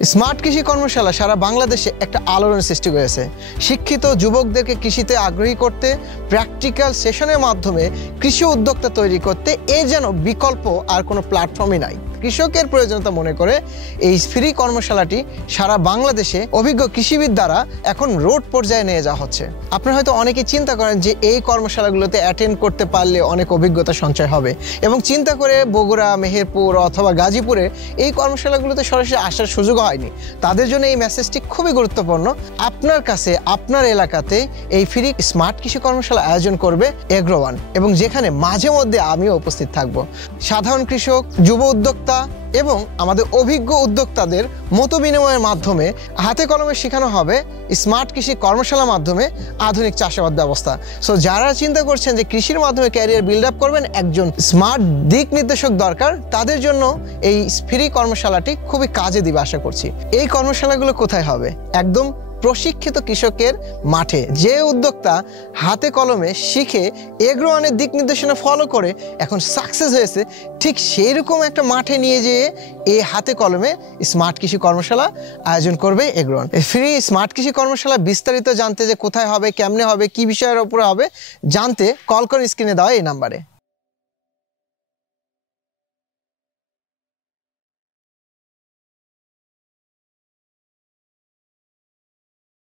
Smart কৃষি কর্মশালা সারা বাংলাদেশে একটা আলোড়ন সৃষ্টি করেছে। শিক্ষিত যুবকদেরকে কৃষিতে আগ্রহী করতে, প্র্যাকটিক্যাল সেশনের মাধ্যমে কৃষি উদ্যোক্তা তৈরি করতে এর যেন বিকল্প আর কোনো প্ল্যাটফর্মই নাই। কৃষকের প্রয়োজনীয়তা মনে করে এই ফ্রি কর্মশালাটি সারা বাংলাদেশে অভিজ্ঞ কৃষিবিদ দ্বারা এখন রোড পর্যায়ে নিয়ে যাওয়া হচ্ছে। আপনারা হয়তো অনেকেই চিন্তা করেন যে এই কর্মশালাগুলোতে অ্যাটেন্ড করতে পারলে অনেক অভিজ্ঞতা সঞ্চয় হবে এবং চিন্তা করে বগুড়া, মেহেরপুর অথবা গাজীপুরে এই কর্মশালাগুলোতে সরাসরি আসার সুযোগ হয়নি। তাদের জন্য এই মেসেজটি খুবই গুরুত্বপূর্ণ। আপনার কাছে আপনার এলাকাতে এই ফ্রি স্মার্ট কৃষি কর্মশালা আয়োজন করবে এগ্রোওয়ান, এবং যেখানে মাঝে মধ্যে আমিও উপস্থিত থাকব। সাধারণ কৃষক, যুব উদ্যোক্তা এবং আমাদের অভিজ্ঞ উদ্যোক্তাদের মত বিনিময়ের মাধ্যমে হাতে কলমে শেখানো হবে স্মার্ট কৃষি কর্মশালার মাধ্যমে আধুনিক চাষাবাদ ব্যবস্থা। সো যারা চিন্তা করছেন যে কৃষির মাধ্যমে ক্যারিয়ার বিল্ড আপ করবেন, একজন স্মার্ট দিক নির্দেশক দরকার, তাদের জন্য এই ফ্রি কর্মশালাটি খুবই কাজে দিবে আশা করছি। এই কর্মশালাগুলো কোথায় হবে? একদম প্রশিক্ষিত কৃষকের মাঠে। যে উদ্যোক্তা হাতে কলমে শিখে এগ্রোওয়ানের দিক নির্দেশনা ফলো করে এখন সাকসেস হয়েছে, ঠিক সেই রকম একটা মাঠে নিয়ে যেয়ে এই হাতে কলমে স্মার্ট কৃষি কর্মশালা আয়োজন করবে এগ্রোওয়ান। ফ্রি স্মার্ট কৃষি কর্মশালা বিস্তারিত জানতে যে কোথায় হবে, কেমনে হবে, কি বিষয়ের উপরে হবে জানতে কল করে স্ক্রিনে দেওয়া এই নাম্বারে।